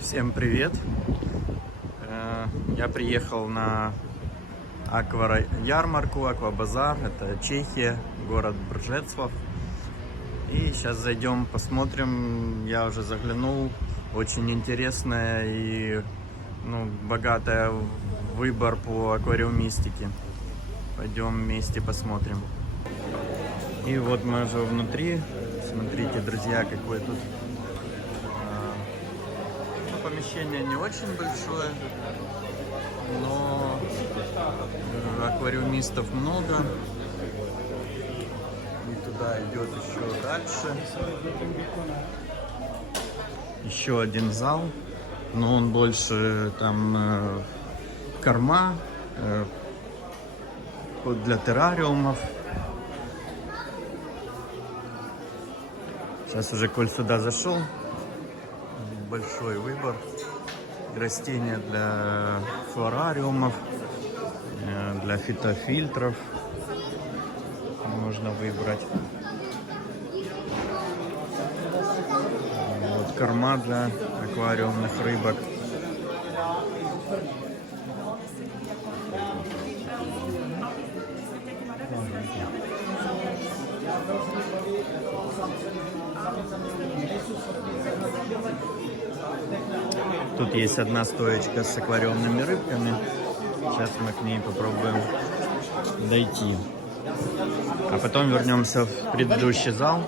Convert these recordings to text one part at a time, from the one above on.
Всем привет! Я приехал на акваярмарку, аквабазар. Это Чехия, город Бržецлав. И сейчас зайдем, посмотрим. Я уже заглянул. Очень интересная и богатая выбор по аквариумистике. Пойдем вместе посмотрим. И вот мы уже внутри. Смотрите, друзья, какой тут помещение не очень большое, но аквариумистов много. И туда идет еще дальше. Еще один зал, но он больше там корма для террариумов. Сейчас уже, коль сюда зашел, большой выбор растения для флорариумов, для фитофильтров можно выбрать. Вот корма для аквариумных рыбок. Тут есть одна стоечка с аквариумными рыбками. Сейчас мы к ней попробуем дойти. А потом вернемся в предыдущий зал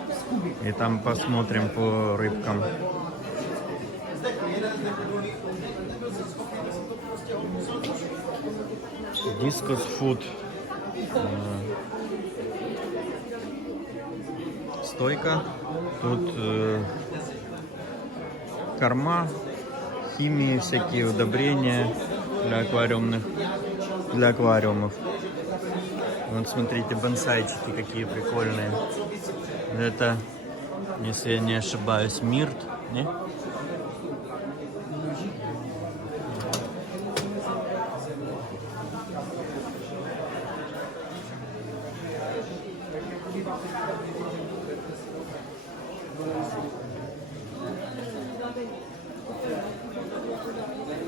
и там посмотрим по рыбкам. Discus Food. Стойка. Тут корма, химии, всякие удобрения для аквариумов. Вот смотрите, бонсайчики какие прикольные. Это, если я не ошибаюсь, мирт, не?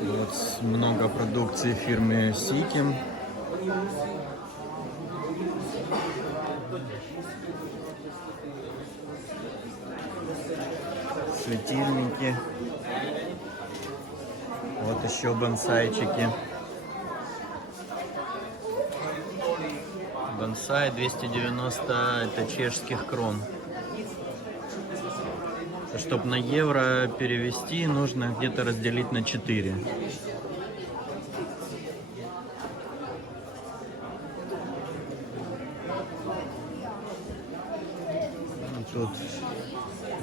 Вот много продукции фирмы Сиким. Светильники. Вот еще бонсайчики. Бонсай 290, это чешских крон. Чтобы на евро перевести, нужно где-то разделить на 4. Тут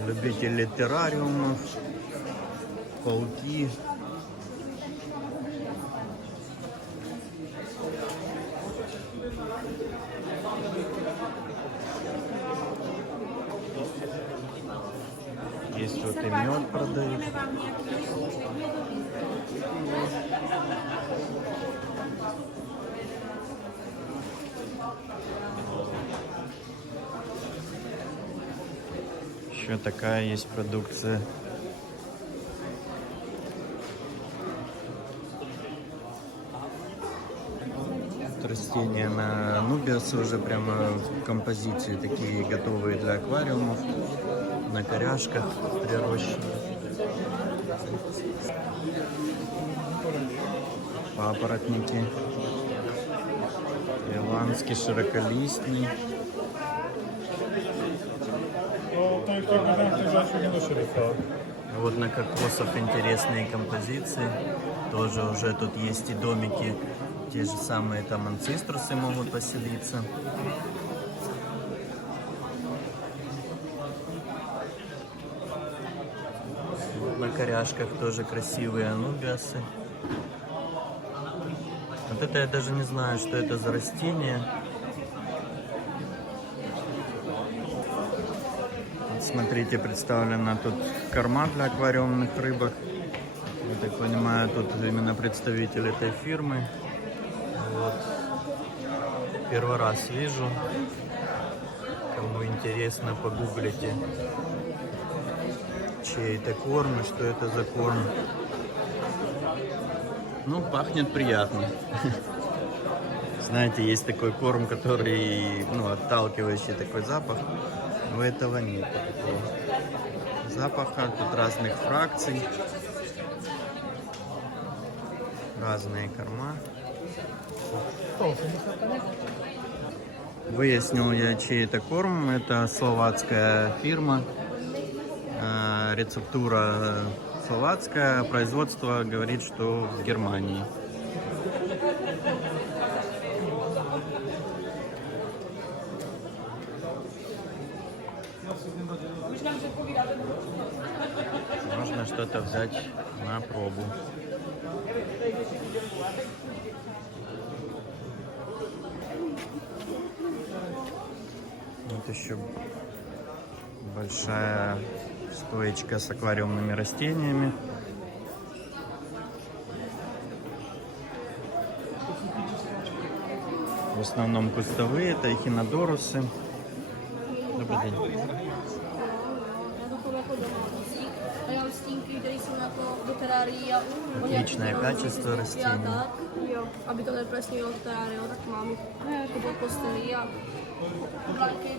любители террариумов, пауки. Есть вот и мед продают. Еще такая есть продукция. Растения на Анубиасы уже прямо в композиции, такие готовые для аквариумов, на коряшках прирощенные. Папоротники, ирландский широколистный. Вот на кокосах интересные композиции. Тоже уже тут есть и домики. Те же самые там анциструсы могут поселиться. Вот на коряшках тоже красивые анубиасы. Вот это я даже не знаю, что это за растение. Вот смотрите, представлена тут корма для аквариумных рыбок. Я так понимаю, тут именно представитель этой фирмы. Вот. Первый раз вижу. Кому интересно, погуглите. чей это корм и что это за корм. Ну, пахнет приятно. Знаете, есть такой корм, который, ну, отталкивающий такой запах. У этого нет такого запаха. Тут разных фракций. Разные корма. Выяснил я, чей это корм. Это словацкая фирма. Рецептура словацкая. Производство говорит, что в Германии. Можно что-то взять на пробу. Вот еще большая стоечка с аквариумными растениями. В основном кустовые, это эхинодорусы. Добрый день. Отличное качество растений. Aby to neplesnilo v terénu, tak mám to do kostely a oblaky.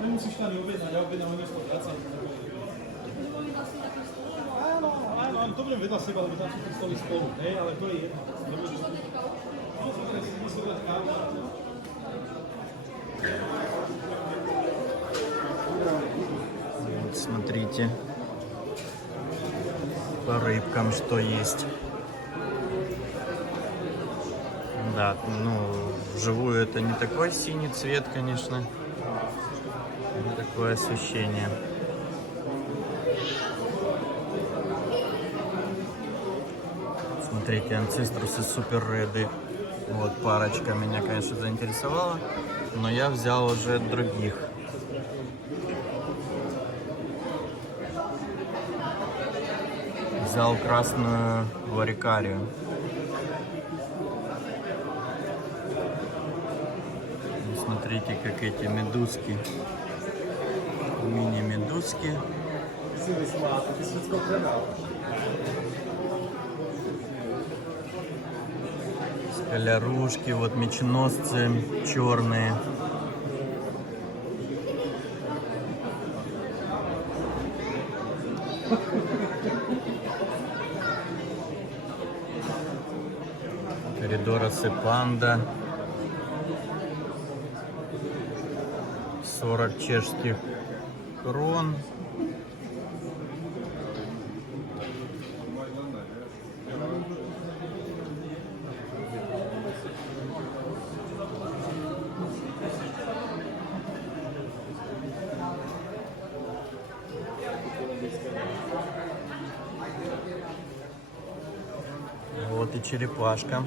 Nemusíš tady objednat, já objednám něco vracet. Áno, to budem vedľa seba, lebo tam sú stoli spolu, hej, ale to je jedno. Вот, смотрите, по рыбкам что есть. Да, ну, вживую это не такой синий цвет, конечно. Не такое освещение. Смотрите, анциструсы супер реды. Вот парочка меня, конечно, заинтересовала, но я взял уже других. Взял красную варикарию. Смотрите, как эти медузки. Мини-медузки. Скалярушки, вот меченосцы черные. Коридоросы панда. 40 чешских крон. Вот и черепашка.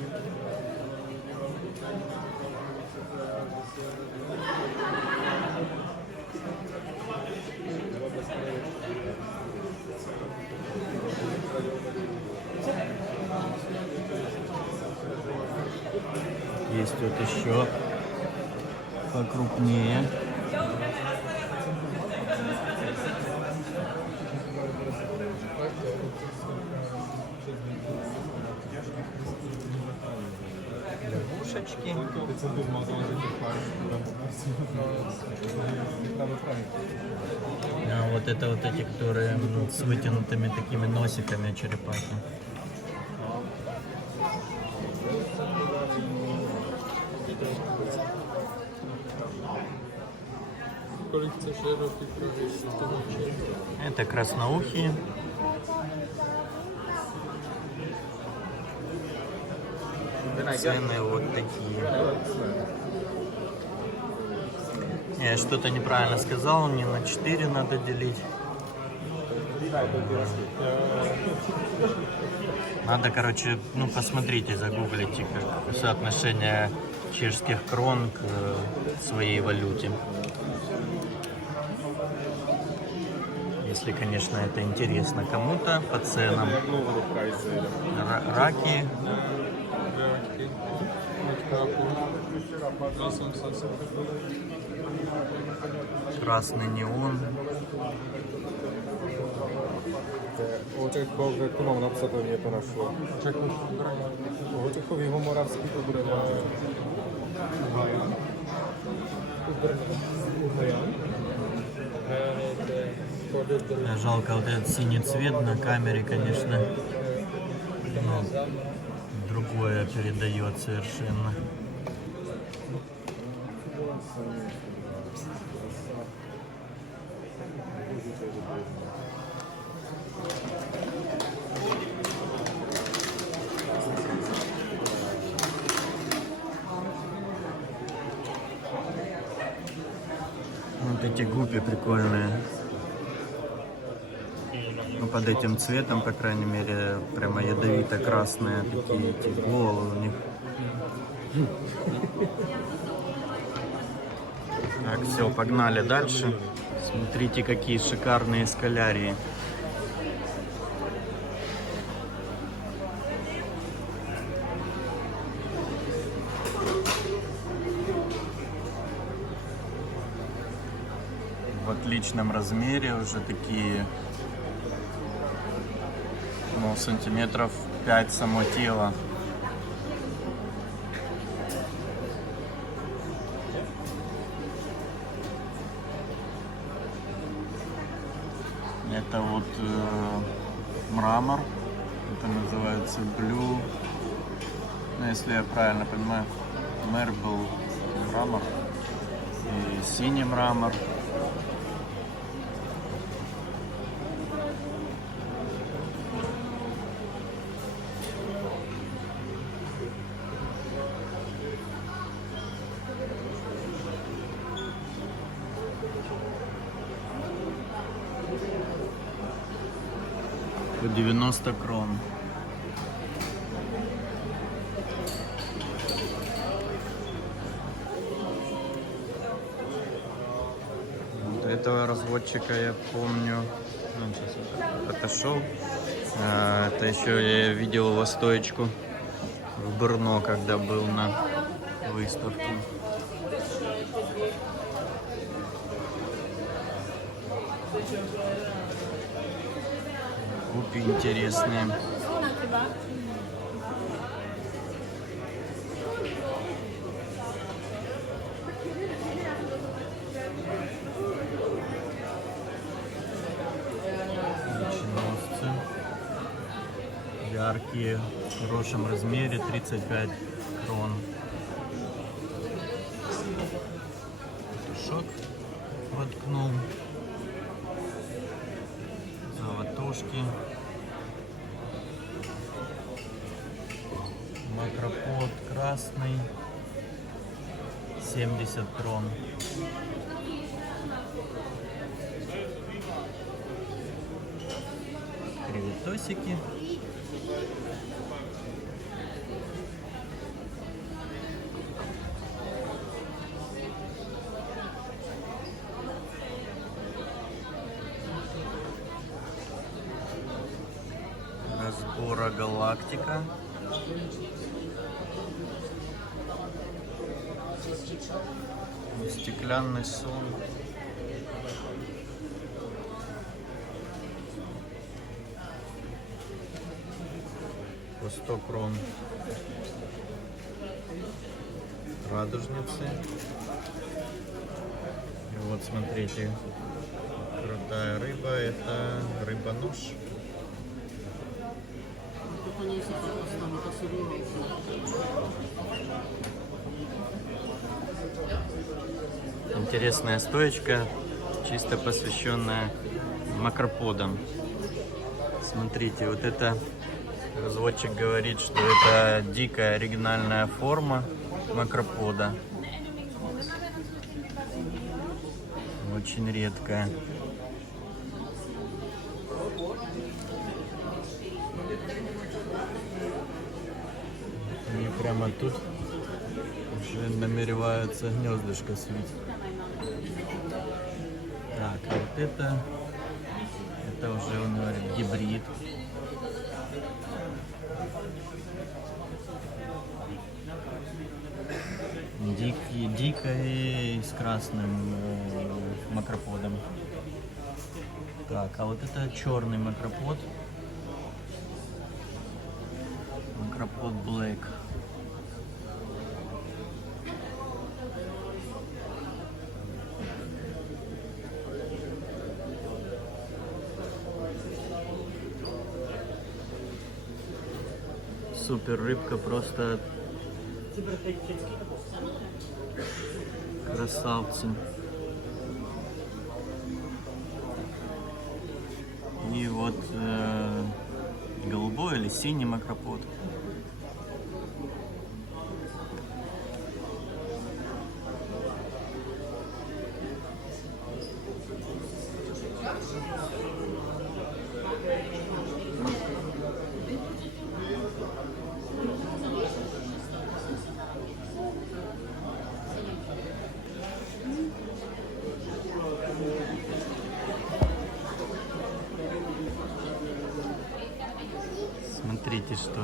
Есть вот еще покрупнее. Лягушечки. А вот это вот эти, которые с вытянутыми такими носиками черепахи. Это красноухие. Цены вот такие. Я что-то неправильно сказал, не на 4 надо делить. Надо, короче, ну посмотрите, загуглите, как соотношение чешских крон к своей валюте. Если, конечно, это интересно кому-то по ценам. Раки. Красный неон. Očekov, tu mám napsaté, mě to našlo. Očekov Jihomoravský to bude Жалко вот этот синий цвет на камере, конечно, ну, другое передает совершенно. Вот эти гуппи прикольные. Ну, под этим цветом, по крайней мере, прямо ядовито-красные такие эти головы у них. Так, все, погнали дальше. Смотрите, какие шикарные скалярии. В отличном размере, уже такие, ну, сантиметров 5 само тело. Это вот мрамор, это называется blue, ну, если я правильно понимаю, marble мрамор и синий мрамор. По 90 крон. Вот этого разводчика я помню. Он сейчас отошел. Это еще я видел его стоечку в Брно, когда был на выставке. Гуппи интересные. Меченосцы. Яркие, в хорошем размере, 35 крон. Петушок воткнул. Заватушки. Макропод красный. 70 крон. Креветосики. Разбора галактика. Стеклянный сон. По 100 крон. Радужницы. И вот смотрите, крутая рыба, это рыба-нож. Интересная стоечка, чисто посвященная макроподам. Смотрите, вот это разводчик говорит, что это дикая оригинальная форма макропода. Очень редкая. Они прямо тут уже намереваются гнездышко свить. Так, а вот это уже, он говорит, гибрид. Дикой с красным макроподом. Так, а вот это черный макропод. Макропод Black. Супер рыбка, просто красавцы. И вот голубой или синий макропод. Смотрите, что.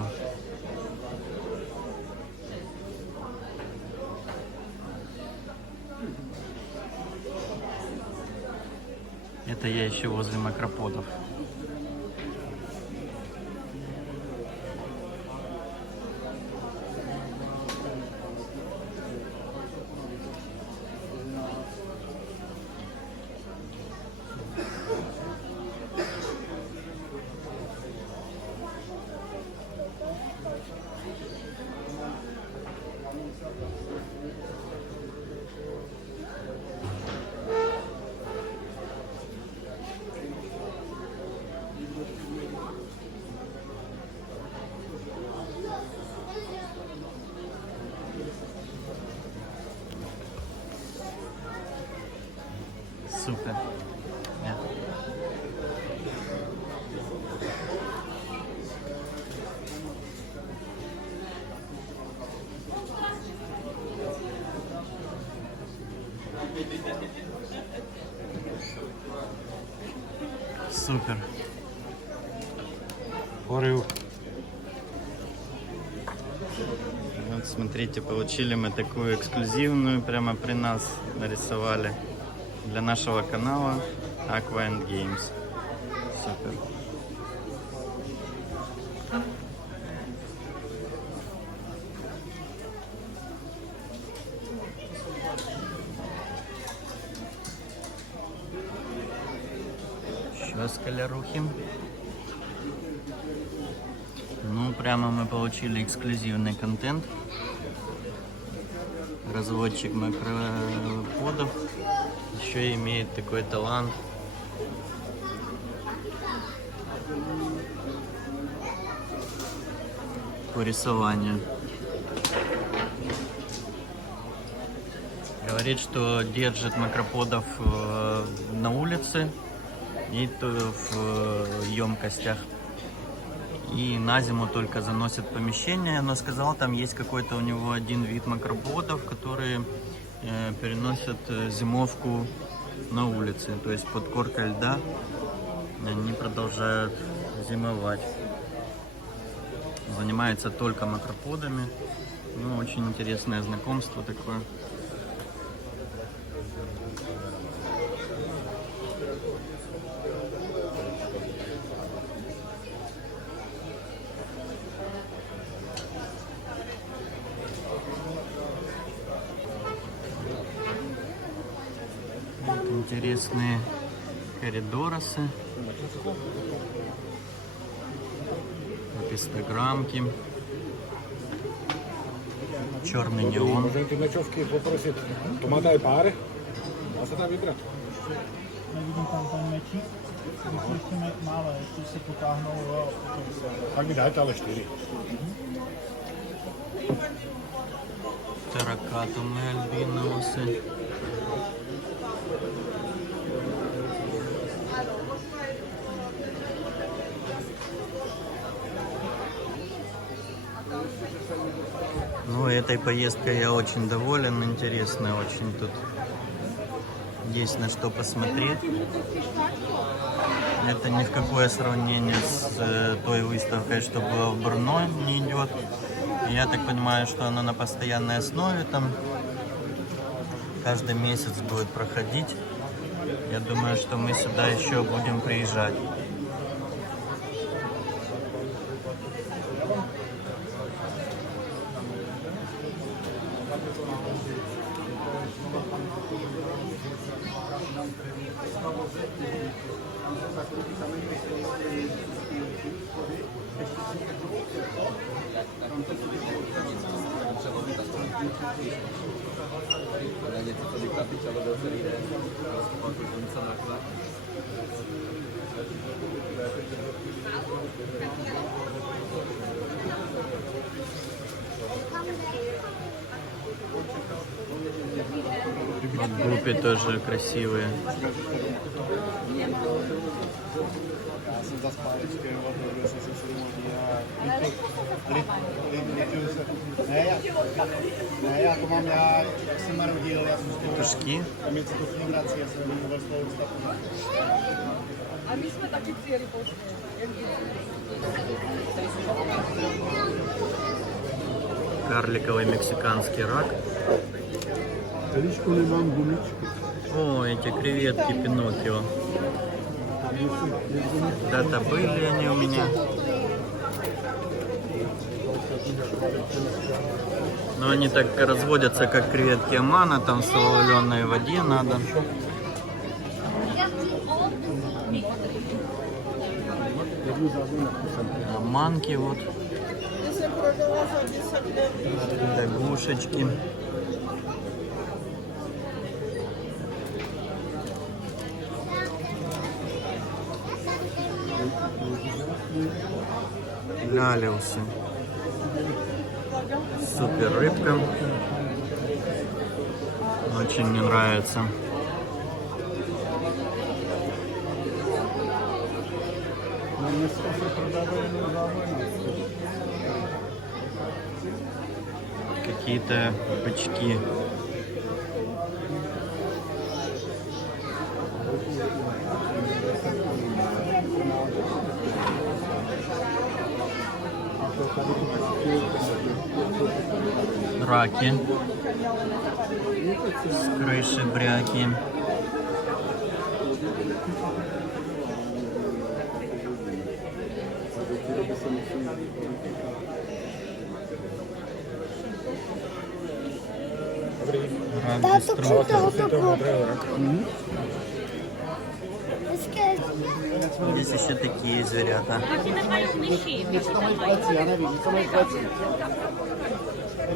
Это я еще возле макроподов. Супер. Нет. Супер. Порыв. Вот смотрите, получили мы такую эксклюзивную, прямо при нас нарисовали для нашего канала Aqua and Games. Супер. Сейчас колярухи. Ну, прямо мы получили эксклюзивный контент. Разводчик макроподов еще имеет такой талант. По рисованию. Говорит, что держит макроподов на улице и в емкостях. И на зиму только заносит в помещение. Но сказал, там есть какой-то у него один вид макроподов, которые переносят зимовку на улице. То есть под коркой льда они продолжают зимовать. Занимается только макроподами. Ну, очень интересное знакомство такое. Интересные коридоросы, инстаграмки, черный неон. Можем ty nečovky poprosit. To má tady páry? Dá se tam vybrat? Nevidím tam ten mečík, ještě málo, ještě se potáhnou, jo, potom se... Tak mi dajte ale 4. Терракотовые альбиносы. Ну, этой поездкой я очень доволен, интересно очень тут. Есть на что посмотреть. Это ни в какое сравнение с той выставкой, что была в Брно, не идет. Я так понимаю, что она на постоянной основе там каждый месяц будет проходить. Я думаю, что мы сюда еще будем приезжать. Вот группы тоже красивые. Петушки. Карликовый мексиканский рак. О, эти креветки Пиноккио. Когда-то были они у меня. Но они так разводятся, как креветки Амана, там в соленой воде надо. Манки вот. Лягушечки. Галиусы. Супер рыбка. Очень мне нравится. Какие-то бычки. Раки с крыши бряки. Рак быстро. Здесь еще такие зверята.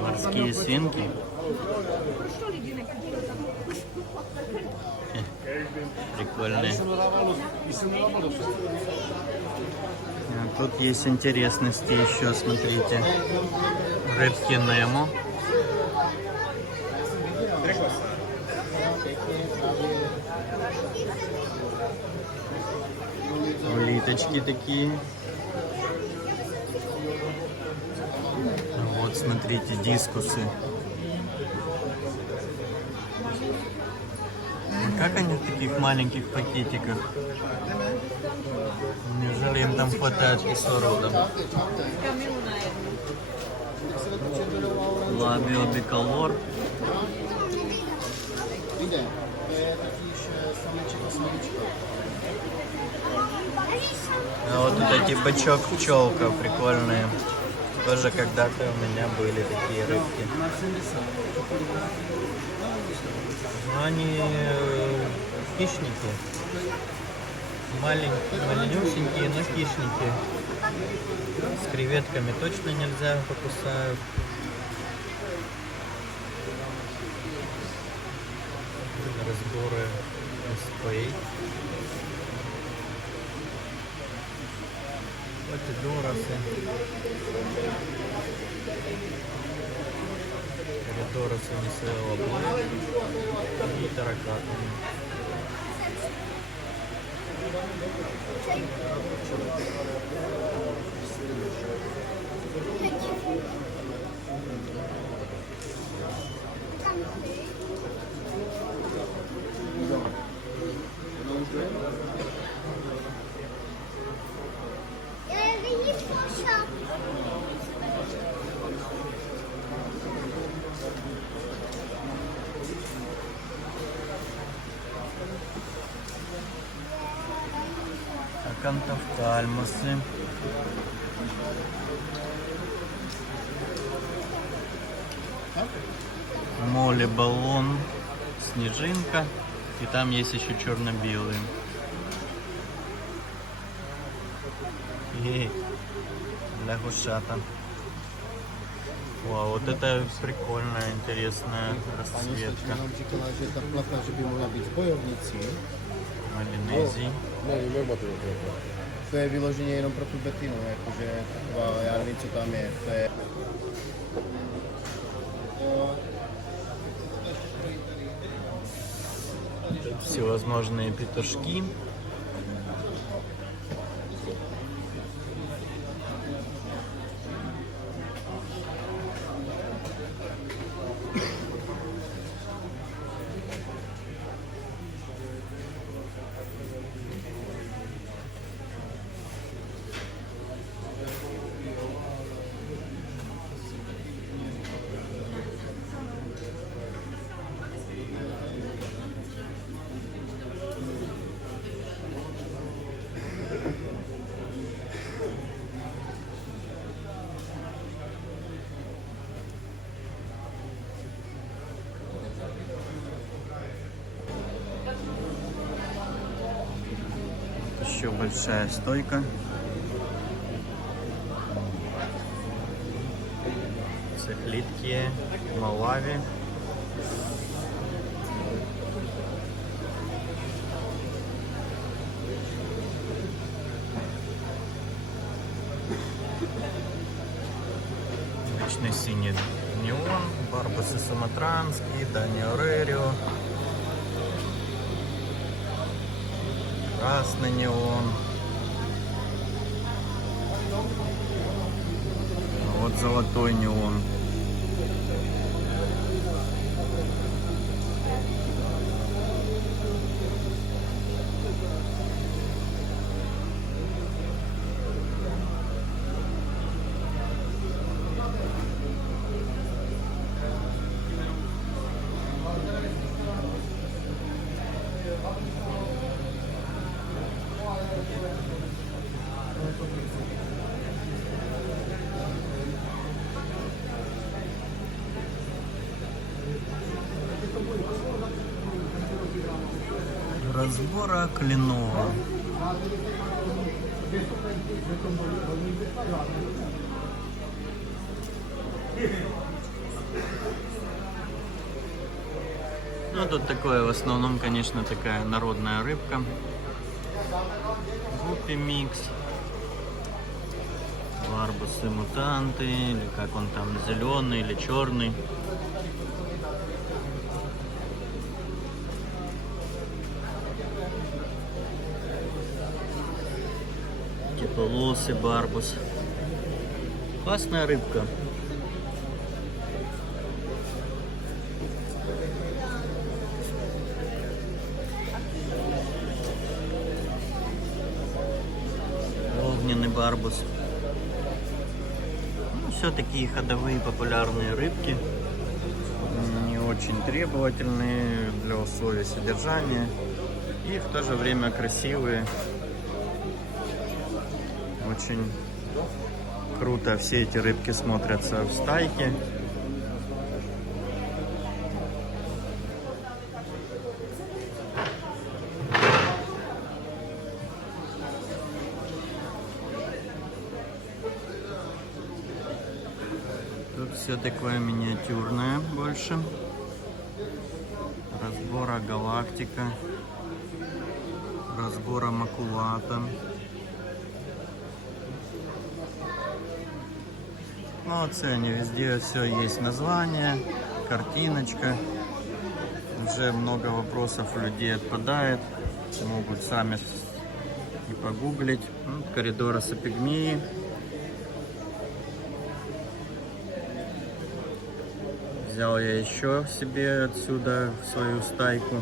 Морские свинки. Прикольные. А тут есть интересности еще, смотрите. Рыбки Немо. Улиточки такие. Вот, смотрите, дискусы. А как они в таких маленьких пакетиках? Неужели им там хватает кислорода? Лабио биколор. А вот тут эти бычок-пчелка прикольные. Тоже когда-то у меня были такие рыбки. Но они хищники. Маленькие, но хищники. С креветками точно нельзя, покусают. Разборы спей. Вот и доросы. Доросы не своего обоя. И тараканы. кантофтальмусы. Моли-баллон, снежинка. И там есть еще черно-белые. И лягушата. Вау, вот это прикольная, интересная расцветка. Nám říkala, že ta plata, že by mohla být bojovnicí. Малинезий. To je vyloženě jenom pro tu Betinu, jakože taková, já nevím, co tam je. To je... Тут всевозможные петушки. Еще большая стойка. Цихлитки, малави. Вечный синий неон, барбусы суматранские, Дани Орерио. Красный неон. Вот золотой неон. Разбора кленового. Ну, тут такое в основном, конечно, такая народная рыбка. Гуппи микс. Барбусы мутанты, или как он там, зеленый или черный. Типа лосы, барбус. Классная рыбка. Огненный барбус. Ну, все такие ходовые популярные рыбки. Не очень требовательные для условий содержания. И в то же время красивые. Очень круто все эти рыбки смотрятся в стайке. Тут все такое миниатюрное больше. Разбора галактика. Разбора макулата. Молодцы, они везде все есть название, картиночка. Уже много вопросов у людей отпадает. Могут сами и погуглить. Коридора сапигмии. Взял я еще себе отсюда в свою стайку.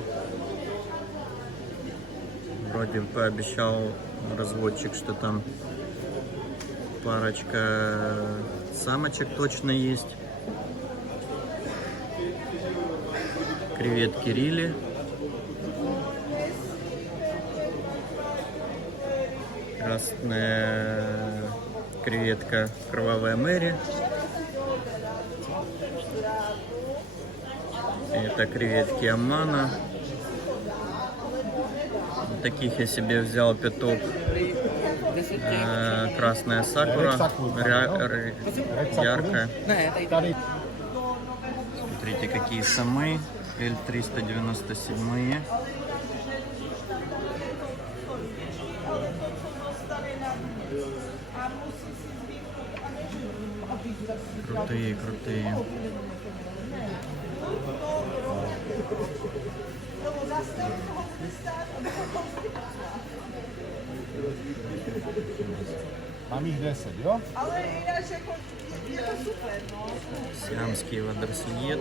Вроде пообещал разводчик, что там парочка самочек точно есть. Креветки рили. Красная креветка Кровавая Мэри. Это креветки Амана. Таких я себе взял пяток. Красная сакура. Яркая. Смотрите, какие самы. L397. Крутые, крутые. Mám jich 10, jo? Сиамский водорослиед.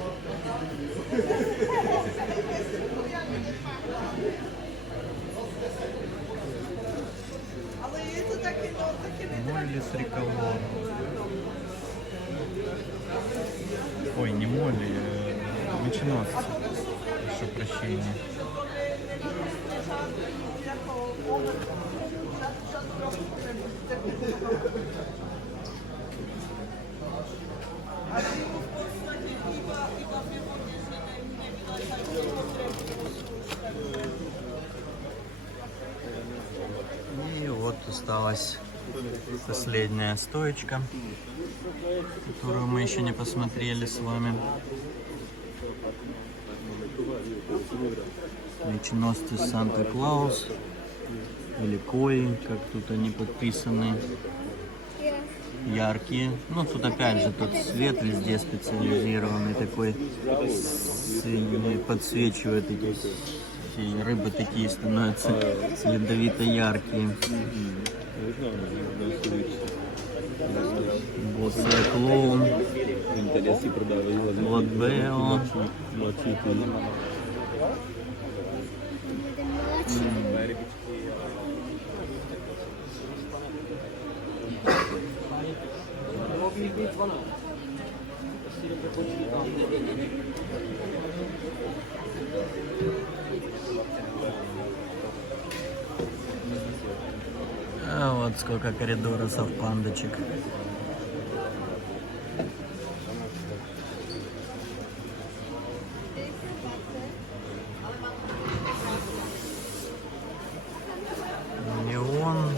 Молли триколор. Ой, не молли, меченосцы. Прошу прощения. И вот осталась последняя стоечка, которую мы еще не посмотрели с вами. Меченосцы Санта-Клаус или Кои, как тут они подписаны. Яркие. Ну тут опять же тут свет везде специализированный такой, подсвечивает эти рыбы, такие становятся ядовито яркие. Боссая клоун. Вот Бео. А вот сколько коридорусов пандочек. Неон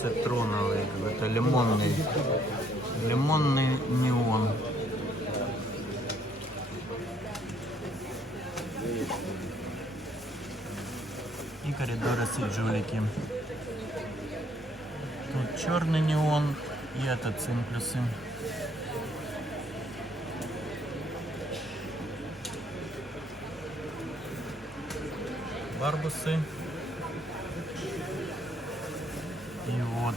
цитроновый, какой-то лимонный неон. И коридоры джулики. Тут черный неон и этот цинклюсы. Барбусы. И вот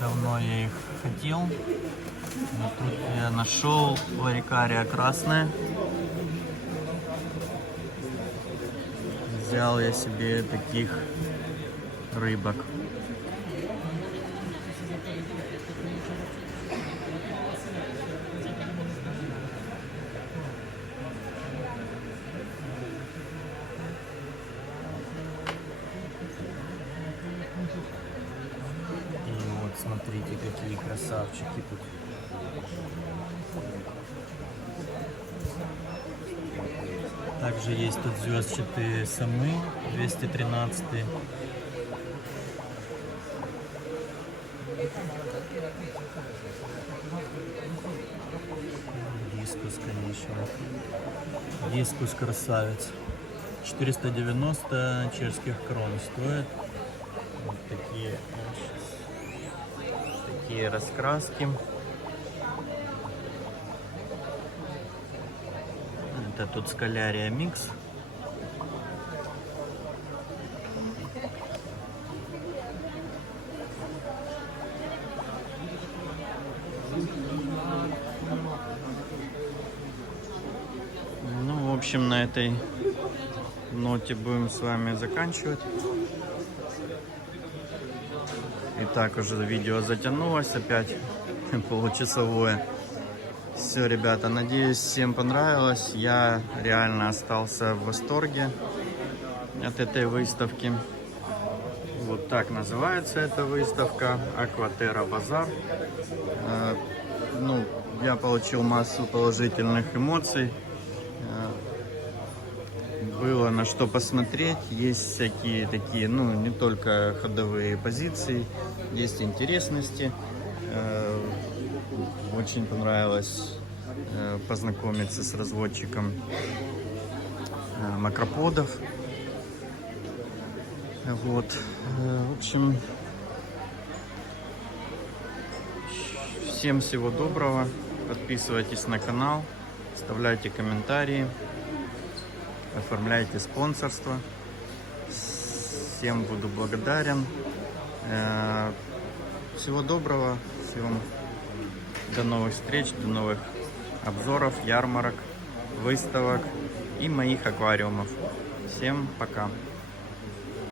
давно я их хотел. Вот тут я нашел ларикария красная. Взял я себе таких рыбок. Смотрите, какие красавчики тут. Также есть тут звездчатые самы 213. Дискус, конечно. Дискус красавец. 490 чешских крон стоит. Вот такие раскраски. Это тут скалярия микс. Ну, в общем, на этой ноте будем с вами заканчивать. Итак, уже видео затянулось опять получасовое. Все, ребята, надеюсь, всем понравилось. Я реально остался в восторге от этой выставки. Вот так называется эта выставка Акватерра Базар. Ну, я получил массу положительных эмоций. Было на что посмотреть. Есть всякие такие, ну, не только ходовые позиции, есть интересности. Очень понравилось познакомиться с разводчиком макроподов. Вот. В общем, всем всего доброго. Подписывайтесь на канал, оставляйте комментарии, оформляйте спонсорство. Всем буду благодарен. Всего доброго. Всем до новых встреч, до новых обзоров, ярмарок, выставок и моих аквариумов. Всем пока.